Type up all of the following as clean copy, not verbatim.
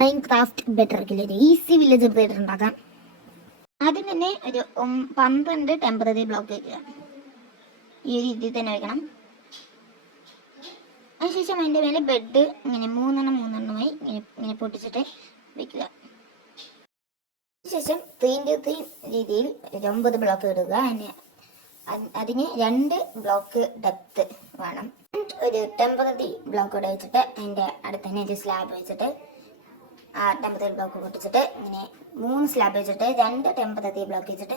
Craft better ഒരു easy village better ഉണ്ടാക്കാം. ആദ്യം തന്നെ ഒരു 12 ടെമ്പററി ബ്ലോക്ക് വയ്ക്കുക. ഈ ഒരു രീതിയിൽ തന്നെ വയ്ക്കണം. അതിനുശേഷം അതിൻ്റെ മേലെ ബെഡ് ഇങ്ങനെ മൂന്നെണ്ണമായി ഇങ്ങനെ പൊട്ടിച്ചിട്ട് വയ്ക്കുക. അതിനുശേഷം 3x3 രീതിയിൽ 9 ബ്ലോക്ക് ഇടുക. അതിന് 2 ബ്ലോക്ക് ഡെപ്ത് വേണം. ഒരു ടെമ്പററി ബ്ലോക്ക് ഇവിടെ വെച്ചിട്ട് അതിൻ്റെ അടുത്ത് തന്നെ ഒരു സ്ലാബ് വെച്ചിട്ട് ആ ടെമ്പററി ബ്ലോക്ക് പൊട്ടിച്ചിട്ട് ഇങ്ങനെ 3 സ്ലാബ് വെച്ചിട്ട് 2 ടെമ്പററി ബ്ലോക്ക് വെച്ചിട്ട്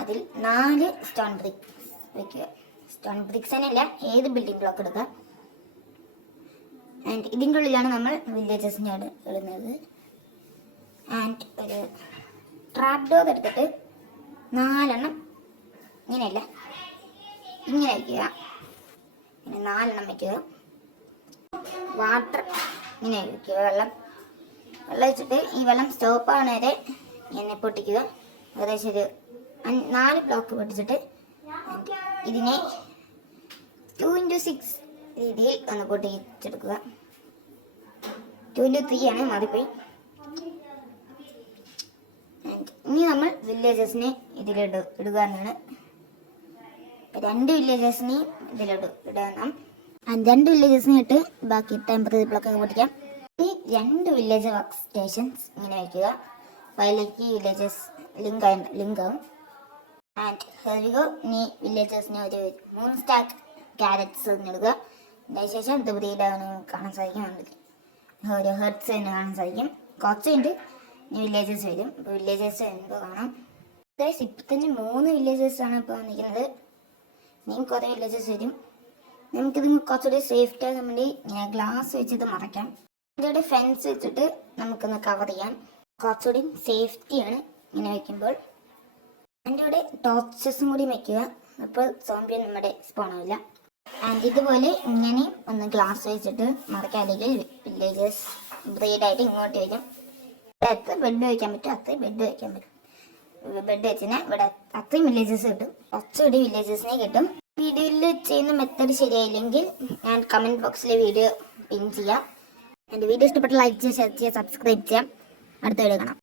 അതിൽ 4 സ്റ്റോൺ ബ്രിക്സ് വെക്കുക. സ്റ്റോൺ ബ്രിക്സ് തന്നെയല്ല, ഏത് ബിൽഡിംഗ് ബ്ലോക്ക് എടുക്കുക. ആൻഡ് ഇതിൻ്റെ ഉള്ളിലാണ് നമ്മൾ വില്ലേജസിൻ്റെ ഇടുന്നത്. ആൻഡ് ഒരു ട്രാപ്പ് ഡോർ എടുത്തിട്ട് 4 എണ്ണം ഇങ്ങനെയല്ല ഇങ്ങനെ വയ്ക്കുക. പിന്നെ 4 എണ്ണം വയ്ക്കുക. വാട്ടർ ഇങ്ങനെ വയ്ക്കുക. വെള്ളം വെച്ചിട്ട് ഈ വെള്ളം സ്റ്റോപ്പ് ആവുന്ന വരെ ഇങ്ങനെ പൊട്ടിക്കുക. ഏകദേശം ഒരു 4 ബ്ലോക്ക് പൊട്ടിച്ചിട്ട് ഇതിനെ 2x6 രീതിയിൽ ഒന്ന് പൊട്ടിച്ചെടുക്കുക. 2x3 ആണ്, മാറിപ്പോയി. ഇനി നമ്മൾ വില്ലേജസിനെ ഇതിലിടുക എന്നാണ്. 2 വില്ലേജസിനെ ഇതിലിടുക എന്നാണ്. 2 വില്ലേജസിനെ ഇട്ട് ബാക്കി ടെമ്പററി ബ്ലോക്ക് പൊട്ടിക്കാം. ഈ 2 വില്ലേജ് വർക്ക് സ്റ്റേഷൻസ് ഇങ്ങനെ വയ്ക്കുക. അതിലേക്ക് വില്ലേജസ് ലിങ്ക് ആവും. ആൻഡ് ഹെറിഗോ ഇനി വില്ലേജസിന് ഒരു 3 സ്റ്റാക്ക് ക്യാരറ്റ്സ് ഇടുക. അതിനുശേഷം ദുബരിയിലാണ് കാണാൻ സാധിക്കും. ഒരു ഹെർട്സ് തന്നെ കാണാൻ സാധിക്കും. കുറച്ച് കഴിഞ്ഞിട്ട് ഇനി വില്ലേജസ് വരും. ഇപ്പോൾ വില്ലേജസ് വരുമ്പോൾ കാണാം. ഇപ്പം തന്നെ 3 വില്ലേജസാണ് ഇപ്പോൾ വന്നിരിക്കുന്നത്. ഇനിയും കുറേ വില്ലേജസ് വരും. നമുക്കിത് കുറച്ചുകൂടി സേഫ്റ്റി ആകാൻ വേണ്ടി ഇങ്ങനെ ഗ്ലാസ് വെച്ചിട്ട് മറയ്ക്കാം. ഇതിവിടെ ഫെൻസ് വെച്ചിട്ട് നമുക്കൊന്ന് കവർ ചെയ്യാം. കുറച്ചുകൂടി സേഫ്റ്റിയാണ് ഇങ്ങനെ വയ്ക്കുമ്പോൾ. അതിൻ്റെ ഇവിടെ ടോർച്ചസും കൂടി വയ്ക്കുക. അപ്പോൾ സോംബി നമ്മുടെ സ്പോൺ ആവില്ല. ആൻഡ് ഇതുപോലെ ഇങ്ങനെ ഒന്ന് ഗ്ലാസ് വെച്ചിട്ട് മറയ്ക്കാം. അല്ലെങ്കിൽ വില്ലേജസ് ബ്രീഡായിട്ട് ഇങ്ങോട്ട് വരും. ഇവിടെ എത്ര ബെഡ് വയ്ക്കാൻ പറ്റും അത്രയും ബെഡ് വയ്ക്കാൻ പറ്റും. ബെഡ് വെച്ചാൽ ഇവിടെ അത്രയും വില്ലേജസ് കിട്ടും. കുറച്ചുകൂടി വില്ലേജസിനെ കിട്ടും. വീഡിയോയിൽ ചെയ്യുന്ന മെത്തേഡ് ശരിയായില്ലെങ്കിൽ ഞാൻ കമൻറ്റ് ബോക്സിൽ വീഡിയോ പിൻ ചെയ്യാം. എൻ്റെ വീഡിയോ ഇഷ്ടപ്പെട്ട ലൈക്ക് ചെയ്യുക, ഷെയർ ചെയ്യുക, സബ്സ്ക്രൈബ് ചെയ്യാം. അടുത്ത വീഡിയോ കാണാം.